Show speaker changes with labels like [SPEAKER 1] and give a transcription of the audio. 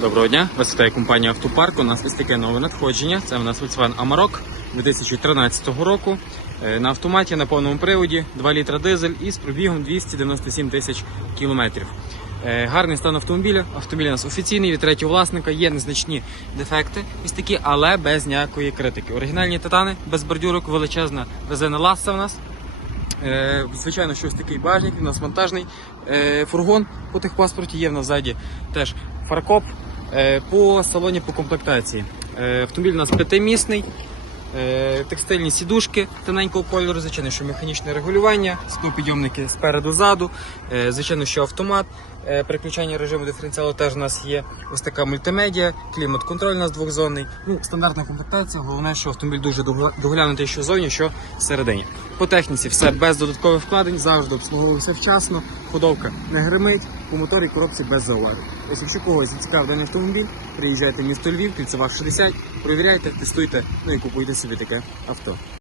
[SPEAKER 1] Доброго дня, вас вітає компанія Автопарк. У нас ось таке нове надходження. Це у нас Volkswagen Amarok 2013 року. Е, На автоматі на повному приводі 2 літра дизель і з пробігом 297 тисяч кілометрів. Е, Гарний стан автомобіля. Автомобіль у нас офіційний від третього власника. Є незначні дефекти, ось такі, але без ніякої критики. Оригінальні титани, без бордюрок, величезна резина ласса у нас. Е, Звичайно, що ось такий багажник, у нас монтажний е, фургон по техпаспорті є в нас ззаді теж фаркоп е, по салоні по комплектації. Автомобіль у нас п'ятимісний, текстильні сідушки тоненького кольору, звичайно, що механічне регулювання, склопідйомники спереду ззаду, е, звичайно, що автомат, е, переключання режиму диференціалу теж у нас є. Ось така мультимедіа, клімат-контроль у нас двохзонний. Ну, стандартна комплектація. Головне, що автомобіль дуже доглянутий що зовні, що всередині. По техніці все без додаткових вкладень, завжди обслуговувався вчасно, ходовка не гримить, по моторі коробці без зауважень. Ось якщо когось зацікавив даний автомобіль, приїжджайте в місто Львів, кільцева 60, перевіряйте, тестуйте, ну і купуйте собі таке авто.